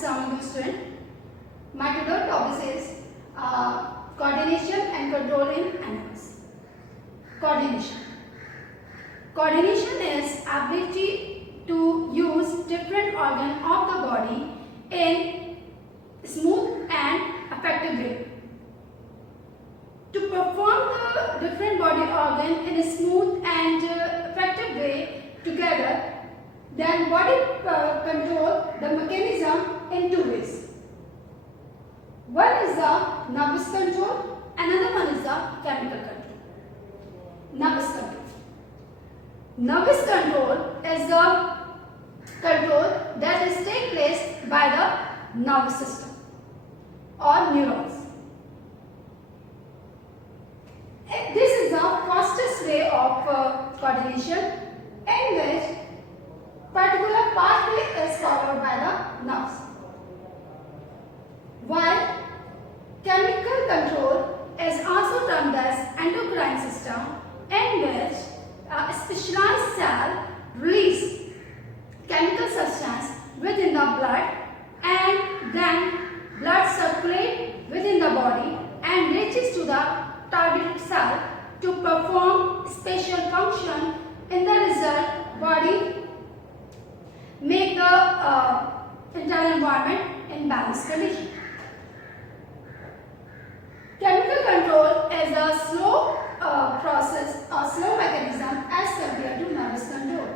Assalamu alaikum student. My today's topic is coordination and control in animals. Coordination. Coordination is ability to use different organs of the body in smooth and effective way. To perform the different body organ in a smooth and effective way together, then body control the mechanism in two ways. One is the nervous control, another one is the chemical control. Nervous control. Nervous control is the control that is take place by the nervous system or neurons. This is the fastest way of coordination in which particular pathway is followed by the nerves. While chemical control is also termed as endocrine system, in which a specialized cell release chemical substance within the blood, and then blood circulate within the body and reaches to the target cell to perform special function. In the result, body make the internal environment in balanced condition. Chemical control is a slow process, a slow mechanism as compared to nervous control.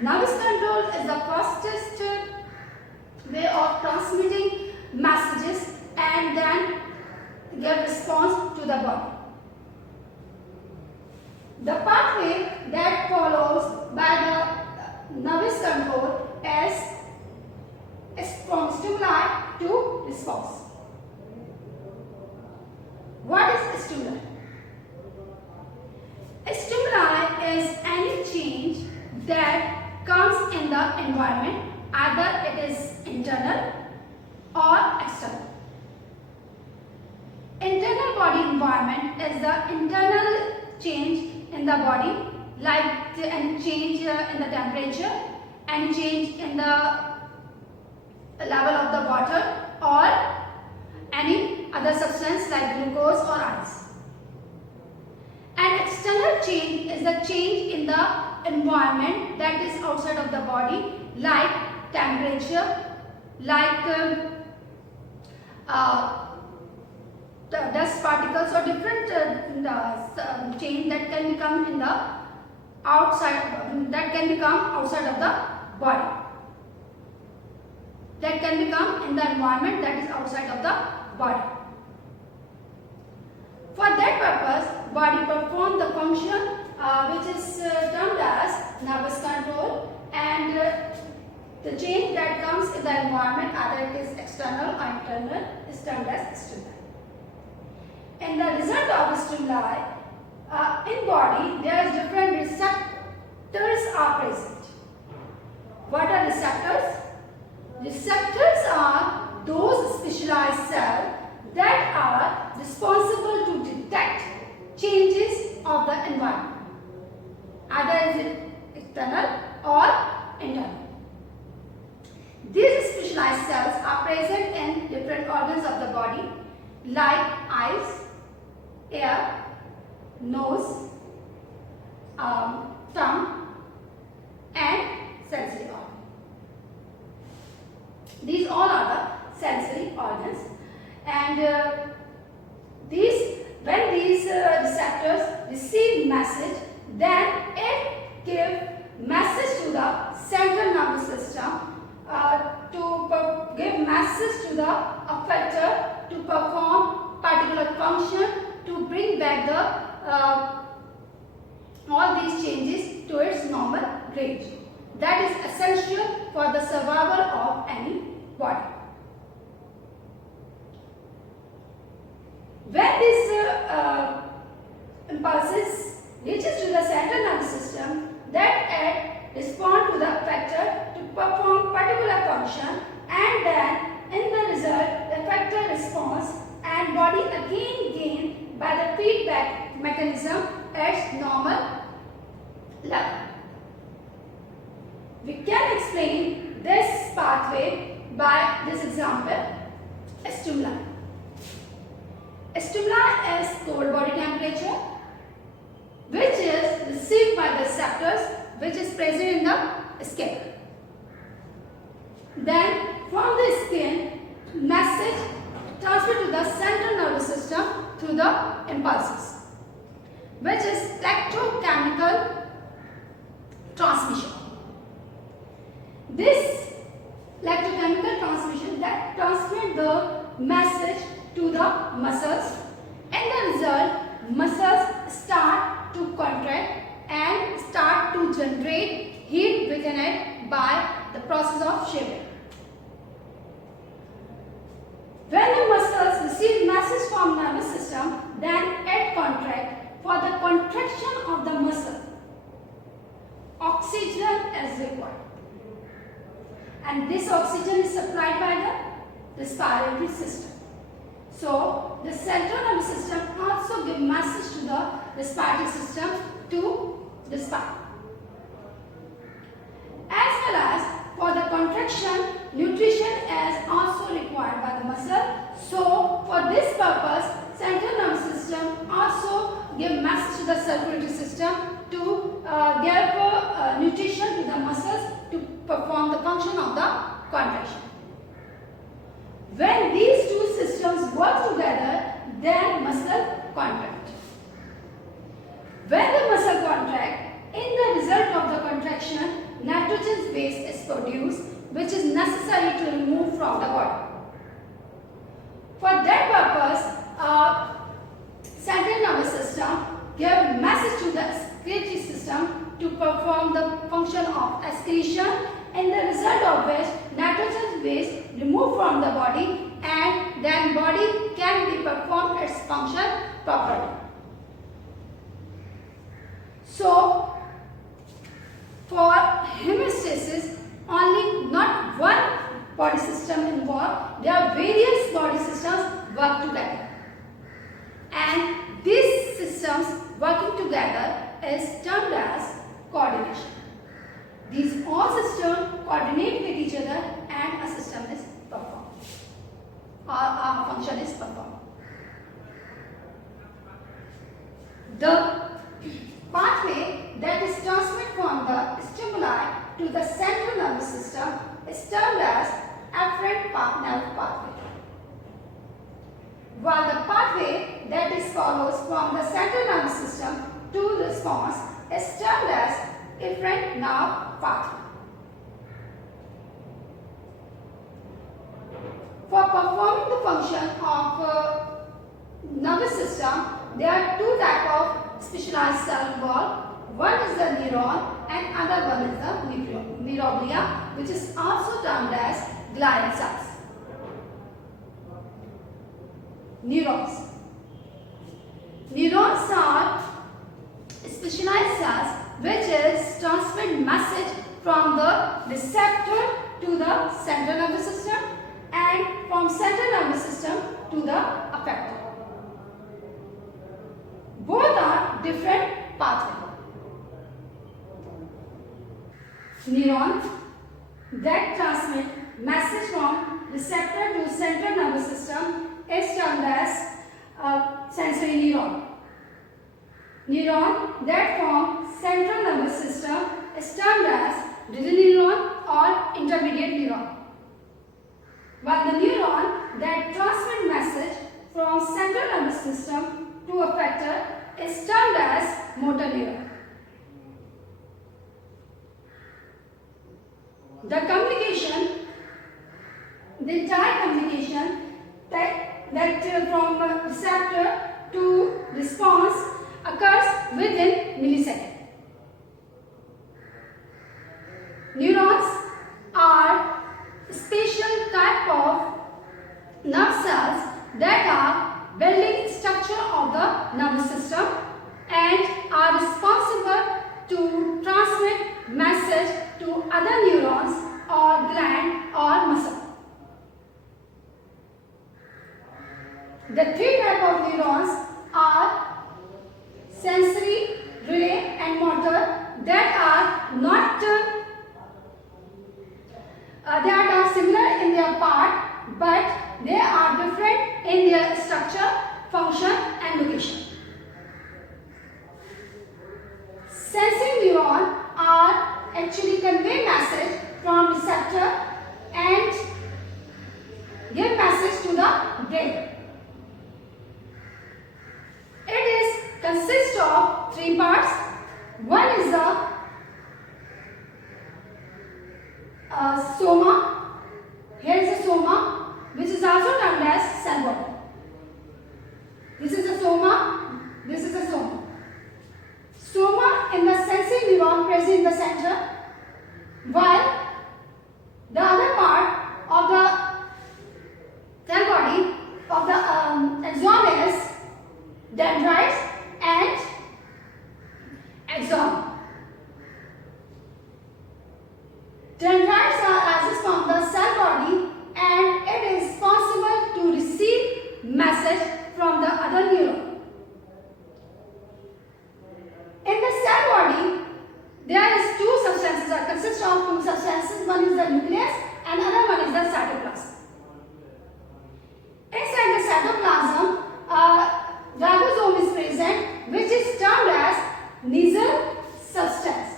Nervous control is the fastest way of transmitting messages and then give response to the body. The pathway that follows by the nervous control is from stimuli to response. What is stimuli? A stimuli is any change that comes in the environment, either it is internal or external. Internal body environment is the internal change in the body, like any change in the temperature, any change in the level of the water, or any other substance like glucose or ice. An external change is the change in the environment that is outside of the body, like temperature, like the dust particles or different change that can become in the outside, that can become outside of the body, that can become in the environment that is outside of the body. For that purpose, body perform the function which is termed as nervous control, and the change that comes in the environment, either it is external or internal, is termed as stimuli. In the result of stimuli, in body there is different receptors are present. What are receptors? Receptors are those specialized cells that are responsible to detect changes of the environment, either is it external or internal. These specialized cells are present in different organs of the body, like eyes, ear, nose, tongue, and sensory organ. These all are the sensory organs, and when these receptors receive message, then it gives message to the central nervous system to give message to the effector to perform particular function, to bring back all these changes to its normal range. That is essential for the survival of any body. When these impulses reaches to the central nervous system, that it respond to the effector to perform particular function, and then in the result the effector responds and body again gain by the feedback mechanism its normal level. We can explain this pathway by this example, a stimuli. A stimuli is cold body temperature, which is received by the receptors, which is present in the skin. Then from the skin, message transferred to the central nervous system through the impulses, which is electrochemical transmission. This electrochemical transmission that transmits the message to the muscles, and the result, muscles start to contract and start to generate heat within it by the process of shivering. When the muscles receive message from the nervous system, then it contracts. For the contraction of the muscle, oxygen is required, and this oxygen is supplied by the respiratory system. So the central nervous system also gives message to the respiratory system to respire. As well as for the contraction, nutrition is also required by the muscle. So for this purpose, central nervous system also give message to the circulatory system to give nutrition to the muscles to perform the function of the contraction. When these two systems work together, then muscle contract. When the muscle contract, in the result of the contraction, nitrogen base is produced, which is necessary to remove from the body. For that purpose, central nervous system give message to the excretory system to perform the function of excretion, and the result of which nitrogen base removed from the body, and then body can be performed its function properly. So for hemostasis, only not one body system involved, there are various body systems work together, and these systems working together is termed as coordination. These all systems coordinate with each other and a system is performed, or a function is performed. The pathway that is transmitted from the stimuli to the central nervous system is termed as afferent nerve pathway, while the pathway that is follows from the central nervous system to response is termed as efferent nerve pathway. For performing the function of nervous system, there are two types of specialized cells involved. One is the neuron and other one is the neuroglia, which is also termed as glial cells. Neurons. Neurons are specialized cells which is transmit message from the receptor to the central nervous system and from central nervous system to the effector. Both are different pathways. Neurons that transmit message from receptor to central nervous system is termed as sensory neuron. Neuron that form central nervous system is termed as little neuron or intermediate neuron, while the neuron that transmit message from central nervous system to effector is termed as motor neuron. The communication, the entire communication that from receptor to response occurs within millisecond. Neurons are special type of nerve cells that are building structure of the nervous system and are responsible to transmit message to other neurons or gland or muscle. The three types of neurons are sensory, relay and motor that are not that are similar in their apart, but they are different in their structure, function and location. Sensing neurons are actually convey message from receptor and give message to the brain. Consists of three parts. One is the soma. Here is the soma, which is also termed as cell body. This is the soma. This is the soma. Soma in the sensing neuron present in the center, while the other part of the cell body of the axon is dendrites and axon. Dendrites are arises from the cell body and it is possible to receive message from the other neuron. In the cell body, there is two substances that consist of two substances. One is the nucleus and another one is the cytoplasm. Inside the cytoplasm, ribosome is present, which is termed as nasal substance.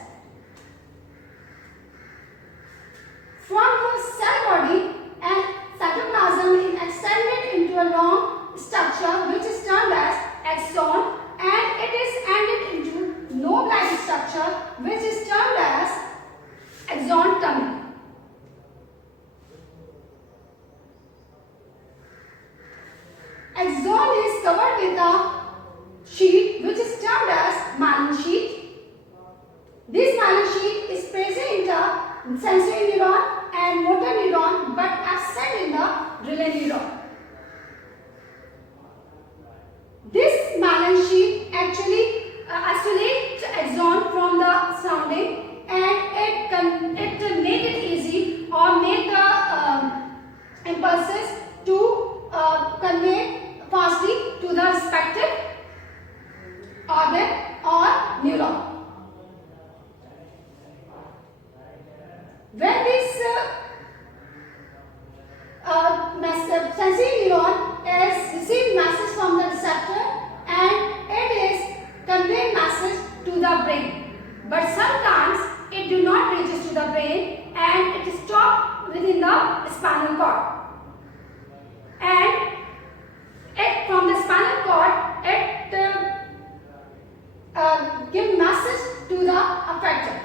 From the cell body and cytoplasm is extended into a long structure which is termed as axon, and it is ended into node-like structure which is termed as axon terminal. Axon is covered with a sheet which is termed as myelin sheet. This myelin sheet is present in the sensory neuron and motor neuron but absent in the relay neuron. This myelin sheet actually isolates axon from the sounding, and it make it easy or make the impulses to convey fastly to the respective organ or neuron. When this sensory neuron is receiving message from the receptor and it is conveying message to the brain, but sometimes it do not reaches to the brain and it stops within the spinal cord. And from the spinal cord, it gives message to the affected.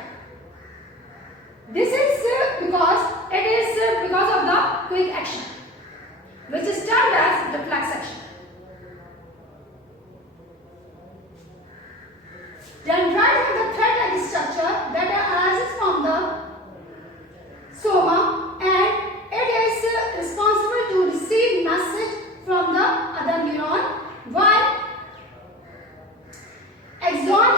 This is because it is because of the quick action, which is termed as reflex action. Dendrites are the thread-like structure that arises from the soma, and it is responsible to receive message from the other neuron, while axon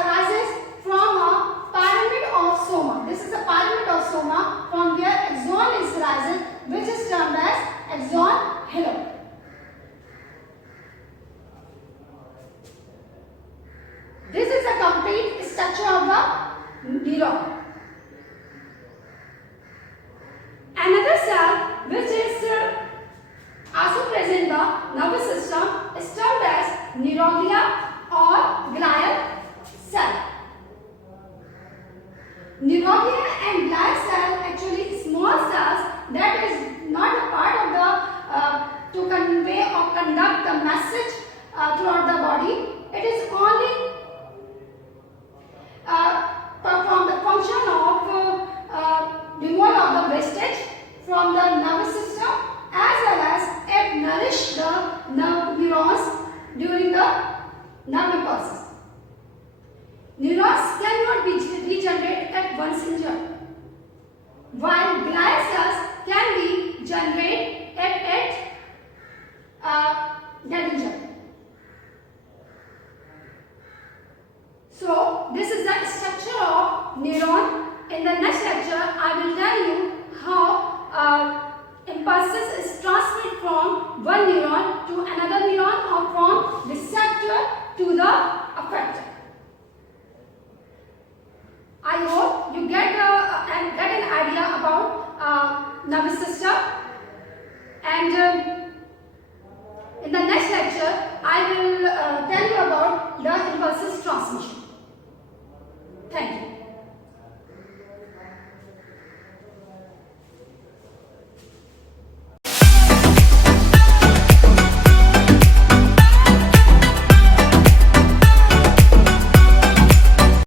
arises from a pyramid of soma. This is a pyramid of soma from where axon is arises, which is termed as axon halo. This is a complete structure of the neuron. Another cell which is also present in the nervous system is termed as neuroglia or glial cell. Neuroglia and glial cell actually small cells that is not a part of the to convey or conduct the message throughout the body. It is only perform the function of removal of the wastage from the nervous system, as well as it nourish the neurons during the nerve impulses. Neurons cannot be regenerated at once injured, while glial cells can be generated at dead injury. So, this is the structure of neuron. In the next lecture, I will tell you how impulses is transmitted from one neuron to another neuron or from receptor to the effector. I hope you get an idea about nervous system. And in the next lecture, I will tell you about the impulses transmission.